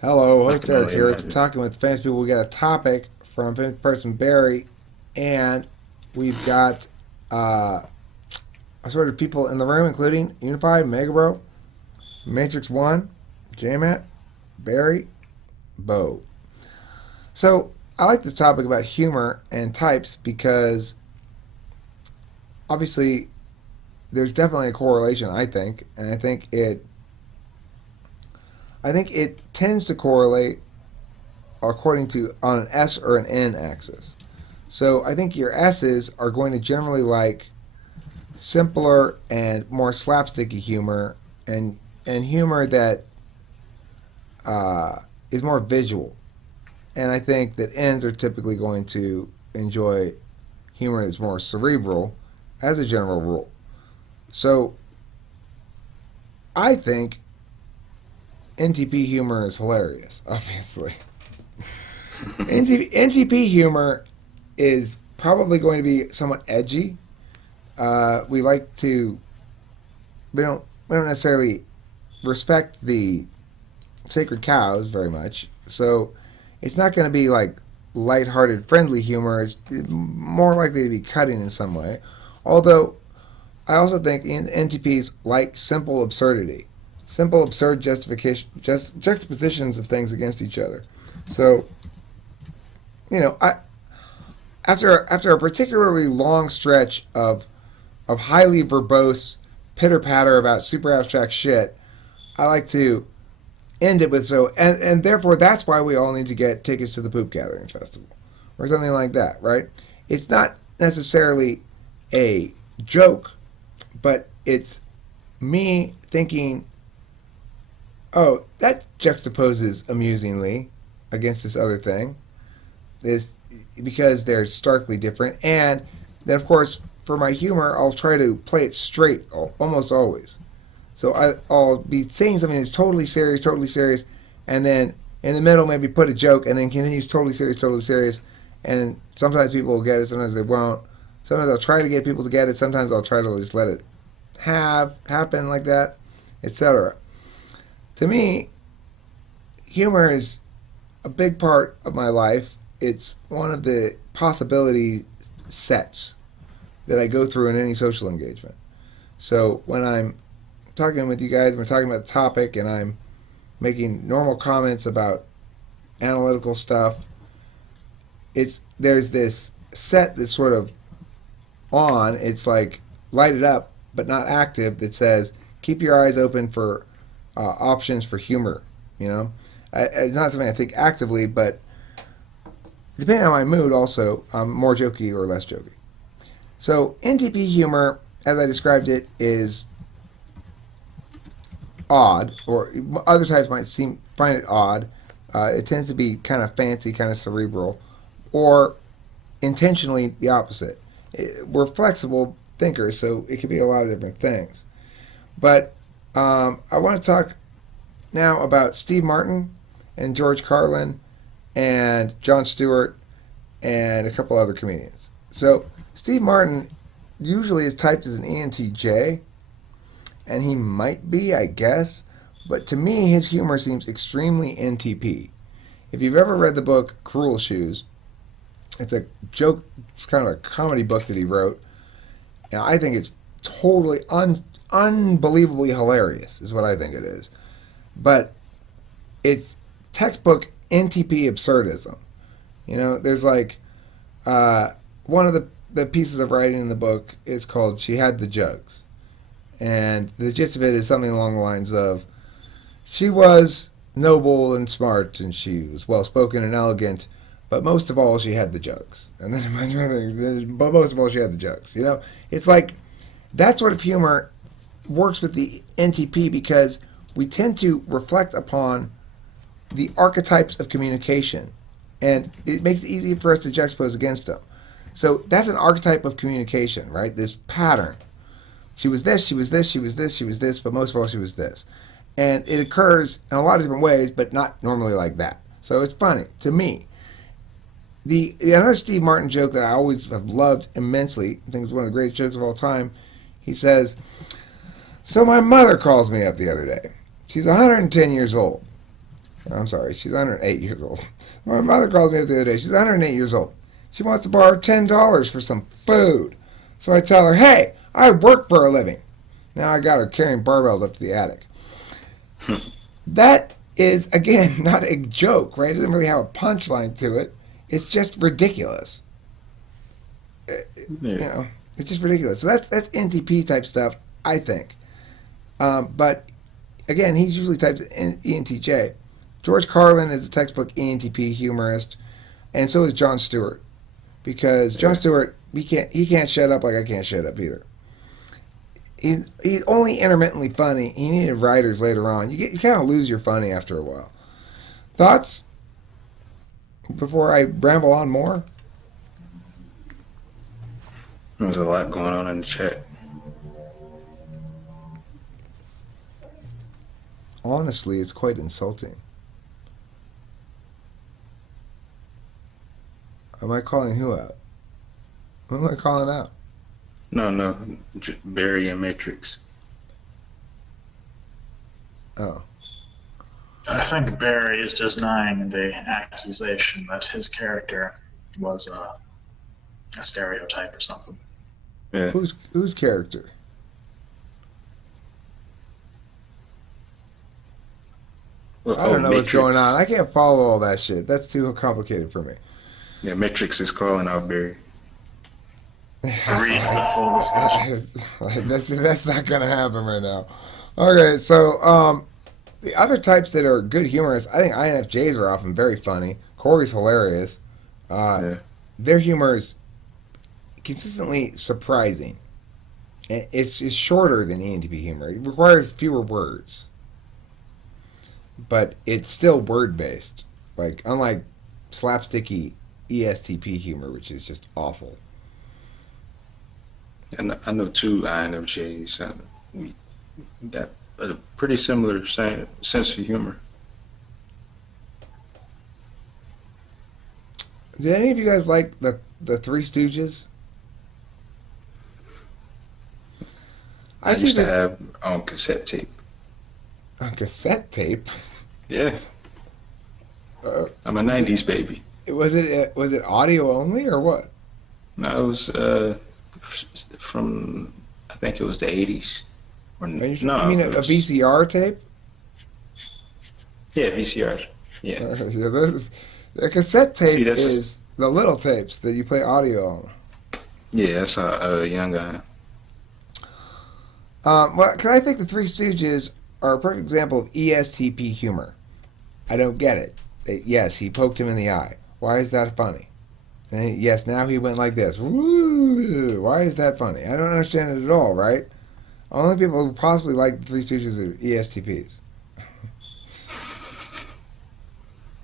Hello, I host can Eric only here. It's imagine. Talking with Famous People. We got a topic from famous person Barry, and we've got a sort of people in the room, including Unify, Megabro, Matrix One, Jamat, Barry, Bo. So I like this topic about humor and types because obviously there's definitely a correlation. And I think it tends to correlate according to on an S or an N axis. So I think your S's are going to generally like simpler and more slapsticky humor and humor that uh, is more visual. And I think that N's are typically going to enjoy humor that's more cerebral as a general rule. So I think NTP humor is hilarious, obviously. NTP humor is probably going to be somewhat edgy. We like to we don't necessarily respect the sacred cows very much, so it's not going to be like lighthearted, friendly humor. It's more likely to be cutting in some way. Although I also think NTPs like simple absurdity, simple absurd juxtapositions of things against each other. So I after a particularly long stretch of highly verbose pitter patter about super abstract shit, I like to end it with and therefore that's why we all need to get tickets to the Poop Gathering Festival or something like that, right? It's not necessarily a joke, but it's me thinking, oh, that juxtaposes amusingly against this other thing. This because they're starkly different, and then of course for my humor, I'll try to play it straight almost always. So I'll be saying something that's totally serious, and then in the middle maybe put a joke, and then continues totally serious. And sometimes people will get it, sometimes they won't. Sometimes I'll try to get people to get it. Sometimes I'll try to just let it happen like that, etc. To me, humor is a big part of my life. It's one of the possibility sets that I go through in any social engagement. So when I'm talking with you guys, we're talking about the topic, and I'm making normal comments about analytical stuff. It's there's this set that's sort of on. It's like lighted up but not active. That says keep your eyes open for options for humor. You know, it's not something I think actively, but depending on my mood, also I'm more jokey or less jokey. So NTP humor, as I described it, is odd, or other types might find it odd. It tends to be kind of fancy, kind of cerebral, or intentionally the opposite. We're flexible thinkers, so it could be a lot of different things. But I want to talk now about Steve Martin and George Carlin and Jon Stewart and a couple other comedians. So Steve Martin usually is typed as an ENTJ, and he might be, I guess, but to me, his humor seems extremely NTP. If you've ever read the book Cruel Shoes, it's a joke, it's kind of a comedy book that he wrote, and I think it's totally unbelievably hilarious, is what I think it is. But it's textbook NTP absurdism. There's like one of the pieces of writing in the book is called "She Had the Jugs," and the gist of it is something along the lines of, she was noble and smart, and she was well spoken and elegant, but most of all, she had the jugs. And then, but most of all, she had the jugs. It's like that sort of humor works with the NTP because we tend to reflect upon the archetypes of communication, and it makes it easy for us to juxtapose against them. So that's an archetype of communication, right? This pattern. She was this, she was this, she was this, she was this, but most of all, she was this. And it occurs in a lot of different ways, but not normally like that. So it's funny to me. The another Steve Martin joke that I always have loved immensely, I think it's one of the greatest jokes of all time. He says, "So my mother calls me up the other day. She's 110 years old. I'm sorry, she's 108 years old. My mother called me up the other day. She's 108 years old. She wants to borrow $10 for some food. So I tell her, hey, I work for a living. Now I got her carrying barbells up to the attic. That is, again, not a joke, right? It doesn't really have a punchline to it. It's just ridiculous. Yeah. It's just ridiculous. So that's NTP type stuff, I think. But again, he's usually types ENTJ. George Carlin is a textbook ENTP humorist, and so is Jon Stewart. Because Jon Yeah. Stewart, he can't shut up like I can't shut up either. He's only intermittently funny. He needed writers later on. You kind of lose your funny after a while. Thoughts before I ramble on more? There's a lot going on in the chat. Honestly, it's quite insulting. Am I calling who out? Who am I calling out? No, Barry and Matrix. Oh, I think Barry is just denying the accusation that his character was a stereotype or something. Yeah. whose character? I don't know what's going on. I can't follow all that shit. That's too complicated for me. Yeah, Matrix is calling out Barry. Read the full discussion. that's not gonna happen right now. Okay, so the other types that are good humorists, I think INFJs are often very funny. Corey's hilarious. Yeah. Their humor is consistently surprising. It's shorter than ENTP humor. It requires fewer words, but it's still word based. Like unlike slapsticky ESTP humor, which is just awful. And I know two INFJs. We got a pretty similar sense of humor. Did any of you guys like the Three Stooges? I see used to that have on cassette tape. on cassette tape. Yeah, Uh, I'm a '90s baby. was it audio only or what? No, it was from I think it was the '80s. Or You no, mean it a was VCR tape? yeah VCR. Yeah, Yeah, the cassette see tape that's is the little tapes that you play audio on. yeah that's a young guy. Well, because I think the Three Stooges are a perfect example of ESTP humor. I don't get it. Yes, he poked him in the eye. Why is that funny? And yes, now he went like this. Woo! Why is that funny? I don't understand it at all, right? Only people who possibly like the Three Stooges are ESTPs.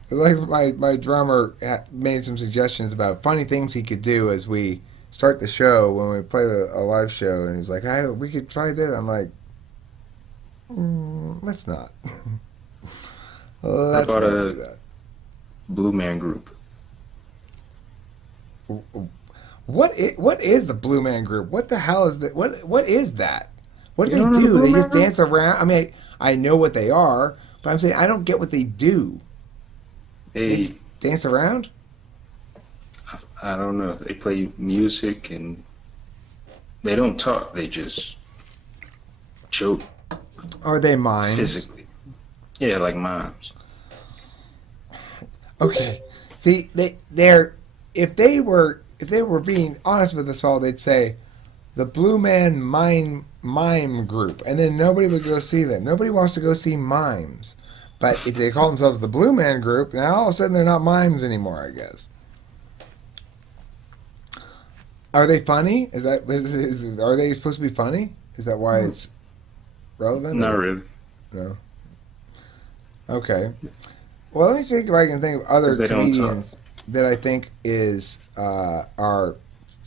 Like my drummer made some suggestions about funny things he could do as we start the show when we play a live show, and he's like, "Hey, we could try this." I'm like, let's not. What Let's about not do a that. Blue Man Group? What is the Blue Man Group? What the hell is that? What is that? What do You they don't know the do? Blue They Man just Group? dance around. I mean, I know what they are, but I'm saying I don't get what they do. They just They dance around. I don't know. They play music and they don't talk. They just joke Are they mimes? physically. Yeah, like moms. Okay. See, they're if they were being honest with us all, they'd say the Blue Man Mime Group, and then nobody would go see them. Nobody wants to go see mimes. But if they call themselves the Blue Man Group, now all of a sudden they're not mimes anymore. I guess. Are they funny? Are they supposed to be funny? Is that why it's relevant? Not Or really, no? Okay. Well, let me see if I can think of other because they don't talk. comedians that I think are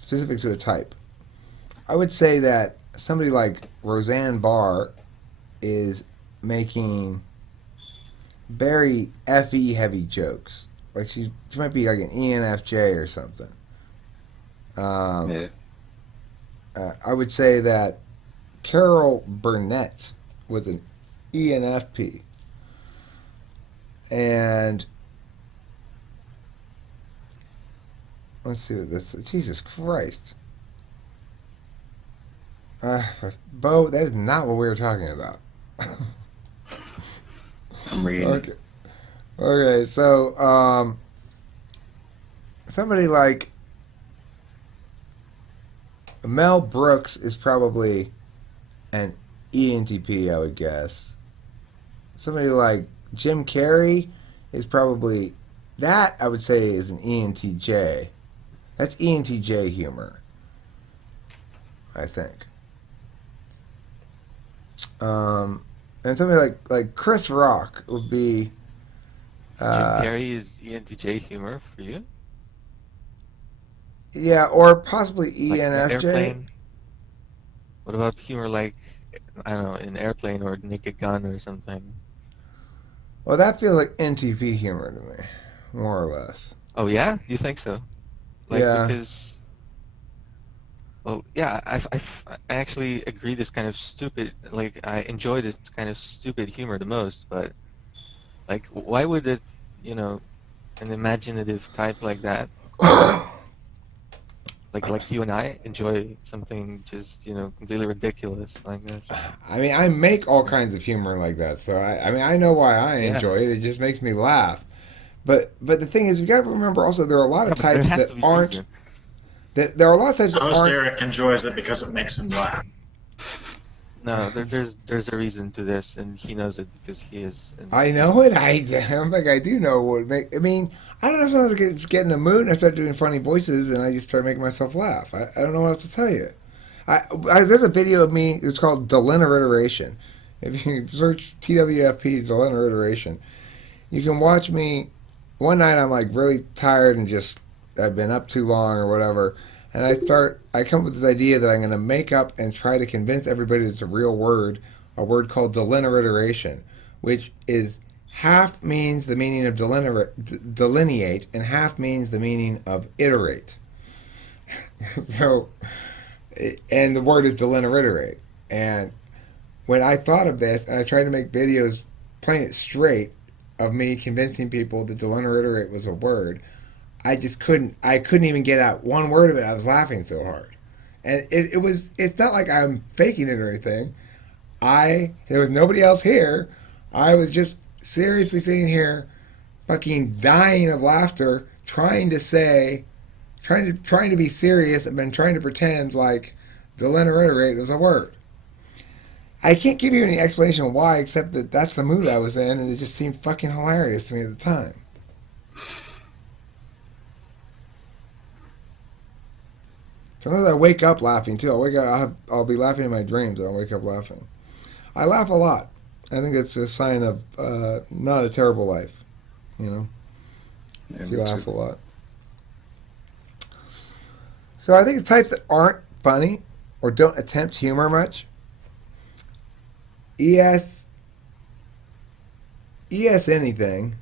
specific to a type. I would say that somebody like Roseanne Barr is making very fe heavy jokes. Like she might be like an ENFJ or something. Um, Yeah, I would say that Carol Burnett was an ENFP. And let's see what this. Jesus Christ, uh, Bo, that is not what we were talking about. I'm reading it. Okay. Okay. So, somebody like Mel Brooks is probably an ENTP, I would guess. Somebody like Jim Carrey is probably that. I would say is an ENTJ. That's ENTJ humor, I think. And somebody like Chris Rock would be. Jim Uh, Carrey is ENTJ humor for you? yeah, or possibly Like in ENFJ. Airplane? What about humor like, I don't know, in Airplane or Naked Gun or something? Well, that feels like NTP humor to me, more or less. Oh yeah? You think so? Like Yeah. because, well, yeah, I actually agree this kind of stupid, like I enjoy this kind of stupid humor the most, but like why would it, you know, an imaginative type like that, like you and I enjoy something just, completely ridiculous like this. I mean, I It's, make all kinds of humor like that, so I mean, I know why I yeah. enjoy it. It just makes me laugh. But the thing is, you got to remember also there are a lot Yeah, of but there types has that to be aren't. reason. That there are a lot of types that Most aren't. Eric enjoys it because it makes him laugh. No, there's a reason to this, and he knows it because he is an I NP. know it. I don't think I do know what make. I mean, I don't know. Sometimes I just get in the mood and I start doing funny voices and I just start making myself laugh. I don't know what else to tell you. There's a video of me. It's called Delinoration. If you search TWFP Delinoration, you can watch me. One night I'm like really tired and just I've been up too long or whatever, and I come up with this idea that I'm going to make up and try to convince everybody it's a real word, a word called delinoration, which is half means the meaning of delineate and half means the meaning of iterate. So, and the word is delinoiterate. And when I thought of this and I tried to make videos playing it straight of me convincing people that delinoiterate was a word, I just couldn't. I couldn't even get out one word of it. I was laughing so hard, and it was. It's not like I'm faking it or anything. There was nobody else here. I was just seriously sitting here, fucking dying of laughter, trying to be serious, and been trying to pretend like delinoiterate was a word. I can't give you any explanation why, except that that's the mood I was in, and it just seemed fucking hilarious to me at the time. Sometimes I wake up laughing too. I'll be laughing in my dreams, and I'll wake up laughing. I laugh a lot. I think it's a sign of not a terrible life. You know, Yeah, if you me laugh too. a lot. So I think the types that aren't funny or don't attempt humor much. ES, ES anything.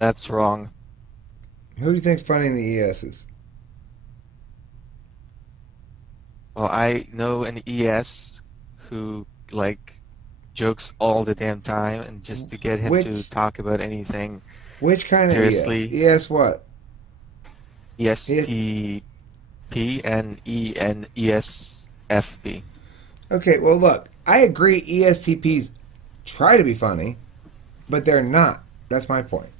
That's wrong. Who do you think's funny in the ESs? Well, I know an ES who like jokes all the damn time, and just to get him to Which talk about anything which kind of ES? seriously, ES what? ES, ESTP and ENESFP. okay, well look, I agree. ESTPs try to be funny, but they're not. That's my point.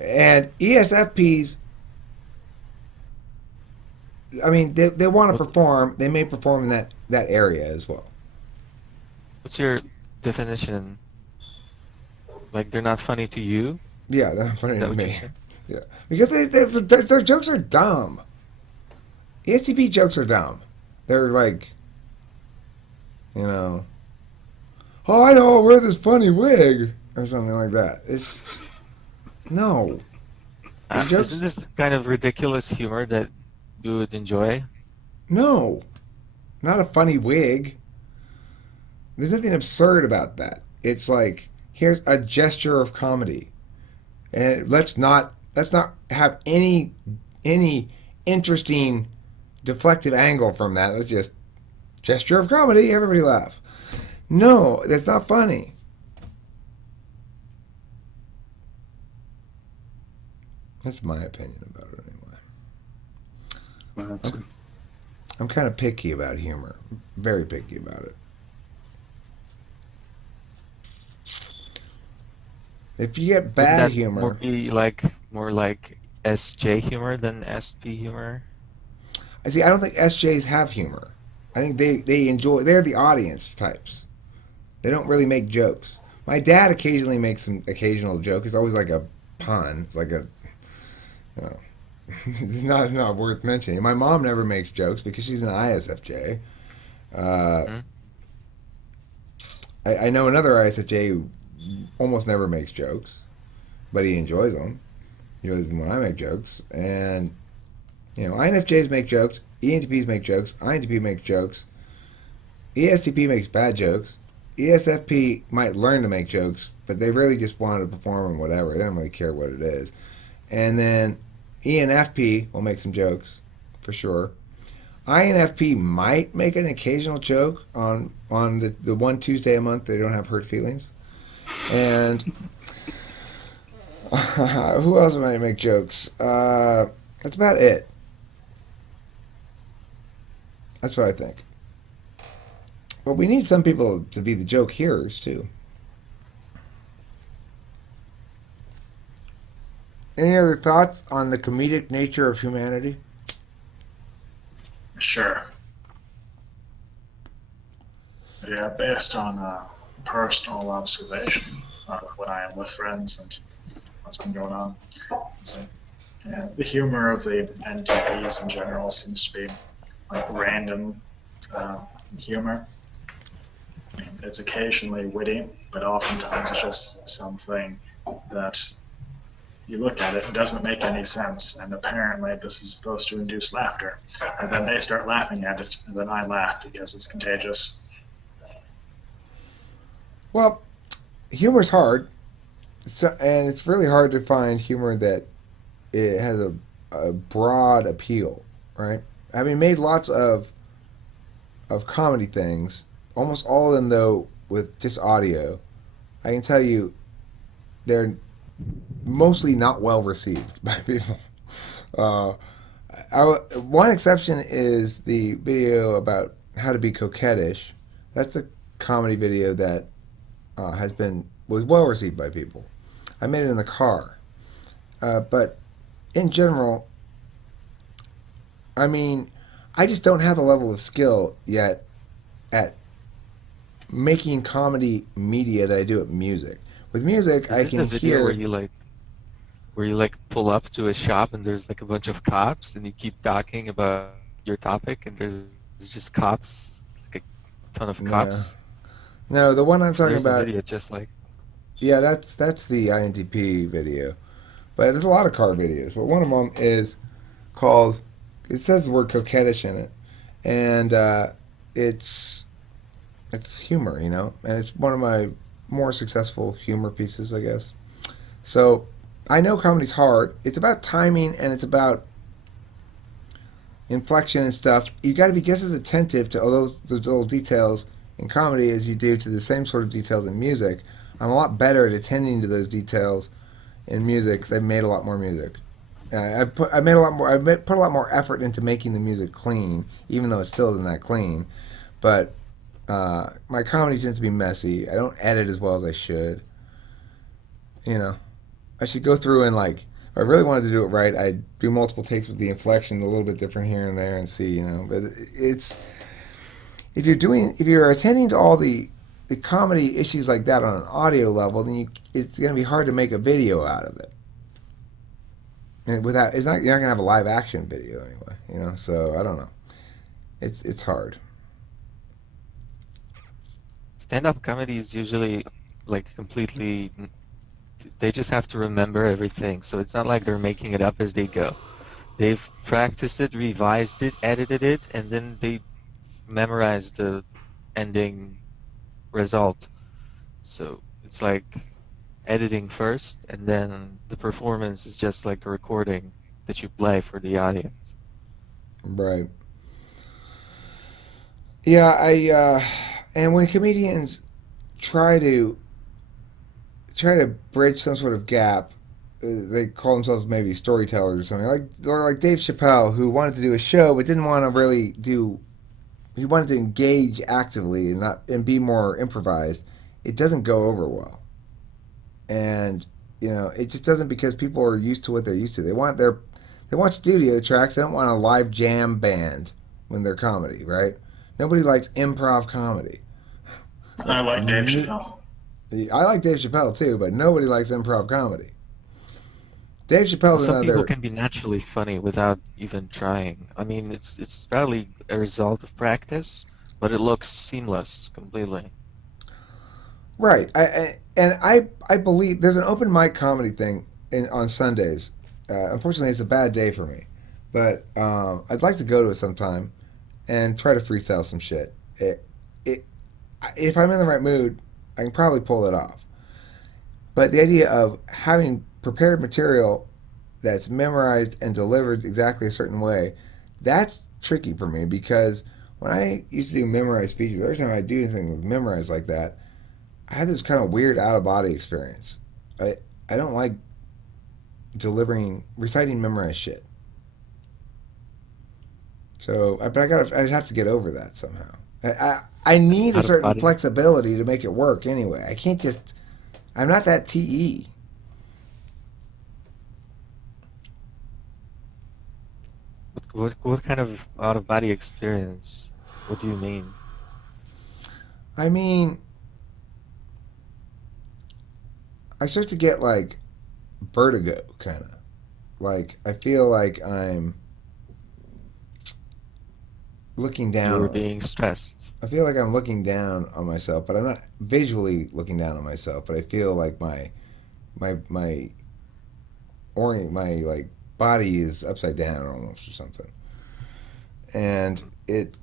And ESFPs, I mean, they want to What, perform. They may perform in that area as well. what's your definition? Like they're not funny to you? Yeah, they're Is funny that to what you me. said? Yeah, because their jokes are dumb. ESTP jokes are dumb. They're like, you know, oh, I know, I'll wear this funny wig or something like that. It's no, the Isn't jokes. this the kind of ridiculous humor that you would enjoy? No, not a funny wig. There's nothing absurd about that. It's like here's a gesture of comedy, and let's not have any interesting deflective angle from that. Let's just gesture of comedy. Everybody laugh. No, that's not funny. That's my opinion about it anyway. Mine Okay. too. I'm kind of picky about humor. Very picky about it. If you get Wouldn't bad that more humor, be like more like SJ humor than SP humor? I see. I don't think SJs have humor. I think they enjoy. They're the audience types. They don't really make jokes. My dad occasionally makes an occasional joke. It's always like a pun. It's like a, you know, it's not worth mentioning. My mom never makes jokes because she's an ISFJ. Uh, Hmm? I know another ISFJ who almost never makes jokes, but he enjoys them. He enjoys them when I make jokes. And, INFJs make jokes, ENTPs make jokes, INTP makes jokes, ESTP makes bad jokes. ESFP might learn to make jokes, but they really just want to perform and whatever. They don't really care what it is. And then ENFP will make some jokes, for sure. INFP might make an occasional joke on the one Tuesday a month they don't have hurt feelings. And who else might make jokes? That's about it. That's what I think. But we need some people to be the joke hearers too. Any other thoughts on the comedic nature of humanity? Sure. Yeah, based on personal observation when I am with friends and what's been going on. So, yeah, the humor of the NTPs in general seems to be like random humor. I mean, it's occasionally witty, but oftentimes it's just something that you look at it, it doesn't make any sense, and apparently this is supposed to induce laughter. And then they start laughing at it, and then I laugh because it's contagious. Well, humor's hard, and it's really hard to find humor that it has a broad appeal, right? Having made lots of comedy things, almost all of them though with just audio, I can tell you they're mostly not well received by people. Uh, One exception is the video about how to be coquettish. That's a comedy video that was well received by people. I made it in the car, but in general, I mean, I just don't have the level of skill yet at making comedy media that I do at music. With music, Is I this the can video where hear. you pull up to a shop and there's like a bunch of cops and you keep talking about your topic and there's just cops, like a ton of No, cops? no, the one I'm talking There's a about. video just like Yeah, that's the INTP video. But there's a lot of car videos. But one of them is called. It says the word coquettish in it, and it's it's humor, and it's one of my more successful humor pieces, I guess. So I know comedy's hard. It's about timing and it's about inflection and stuff. You got to be just as attentive to all those little details in comedy as you do to the same sort of details in music. I'm a lot better at attending to those details in music because I've made a lot more music. I made a lot more. Put a lot more effort into making the music clean, even though it still isn't that clean. But my comedy tends to be messy. I don't edit as well as I should. You know, I should go through and like. If I really wanted to do it right, I'd do multiple takes with the inflection a little bit different here and there and see. But it's if you're attending to all the comedy issues like that on an audio level, then it's going to be hard to make a video out of it. And without it's not you're not gonna have a live action video anyway. So I don't know. It's hard. stand-up comedy is usually like completely, they just have to remember everything. So it's not like they're making it up as they go. They've practiced it, revised it, edited it, and then they memorize the ending result. So it's like editing first, and then the performance is just like a recording that you play for the audience. Right. Yeah. And when comedians try to try to bridge some sort of gap, they call themselves maybe storytellers or something, like Dave Chappelle, who wanted to do a show but didn't want to really do. He wanted to engage actively and be more improvised. It doesn't go over well, and it just doesn't, because people are used to what they're used to. They want studio tracks. They don't want a live jam band when they're comedy, right? Nobody likes improv comedy. I like Dave Chappelle. I like Dave Chappelle too, but nobody likes improv comedy. Dave Well, Chappelle's some people another. can be naturally funny without even trying. I mean, it's probably a result of practice, but it looks seamless completely. Right. I believe there's an open mic comedy thing on Sundays. Unfortunately, it's a bad day for me, but I'd like to go to it sometime and try to freestyle some shit. It, if I'm in the right mood, I can probably pull it off. But the idea of having prepared material that's memorized and delivered exactly a certain way, that's tricky for me, because when I used to do memorized speeches, every time I do anything with memorized like that, I had this kind of weird out of body experience. I don't like reciting memorized shit. So, but I'd have to get over that somehow. I need a Out of certain body. flexibility to make it work anyway. I can't just. I'm not that TE. What kind of out of body experience? What do you mean? I mean, I start to get like vertigo, kind of. Like, I feel like I'm looking You're down. being stressed. I feel like I'm looking down on myself, but I'm not visually looking down on myself. But I feel like my my like body is upside down almost, or something. And it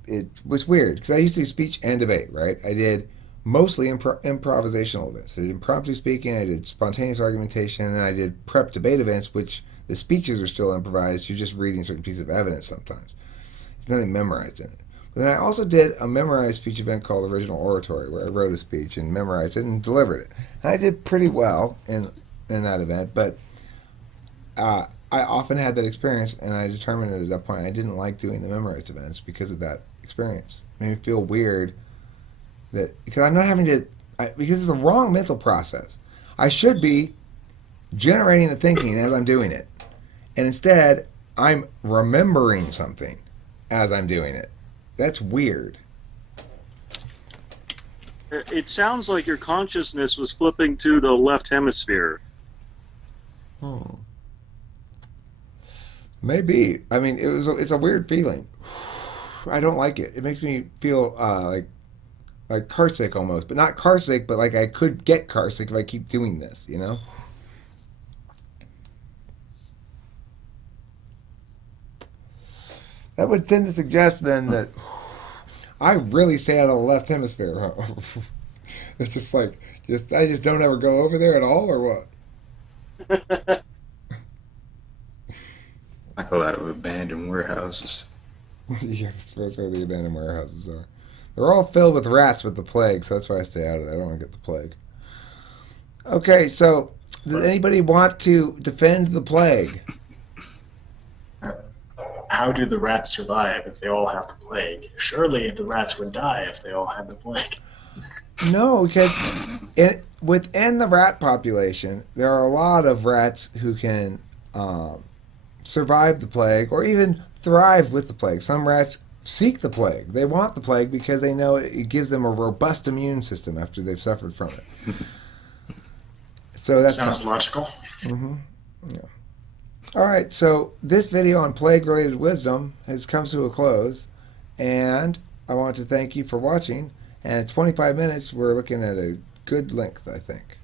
was weird, because I used to do speech and debate, right? I did mostly improvisational events. I did impromptu speaking, I did spontaneous argumentation, and then I did prep debate events, which the speeches are still improvised. You're just reading certain pieces of evidence sometimes. There's nothing memorized in it. But then I also did a memorized speech event called Original Oratory, where I wrote a speech and memorized it and delivered it. And I did pretty well in that event, but I often had that experience, and I determined at that point I didn't like doing the memorized events because of that experience. It made me feel weird because I'm not having to, because it's the wrong mental process. I should be generating the thinking as I'm doing it, and instead I'm remembering something as I'm doing it. That's weird. It sounds like your consciousness was flipping to the left hemisphere. Hmm. Maybe. I mean, it's a weird feeling. I don't like it. It makes me feel like car sick almost, but not car sick, but like I could get car sick if I keep doing this. That would tend to suggest then that I really stay out of the left hemisphere. It's just like I just don't ever go over there at all, or what? Like a lot of abandoned warehouses. Yeah, that's where the abandoned warehouses are. They're all filled with rats with the plague, so that's why I stay out of there. I don't want to get the plague. Okay, so does anybody want to defend the plague? How do the rats survive if they all have the plague? Surely the rats would die if they all had the plague. No, because within the rat population, there are a lot of rats who can survive the plague or even thrive with the plague. Some rats seek the plague. They want the plague because they know it gives them a robust immune system after they've suffered from it. So that Sounds logical. Mm-hmm. Yeah. All right, so this video on plague-related wisdom has come to a close, and I want to thank you for watching. And at 25 minutes, we're looking at a good length, I think.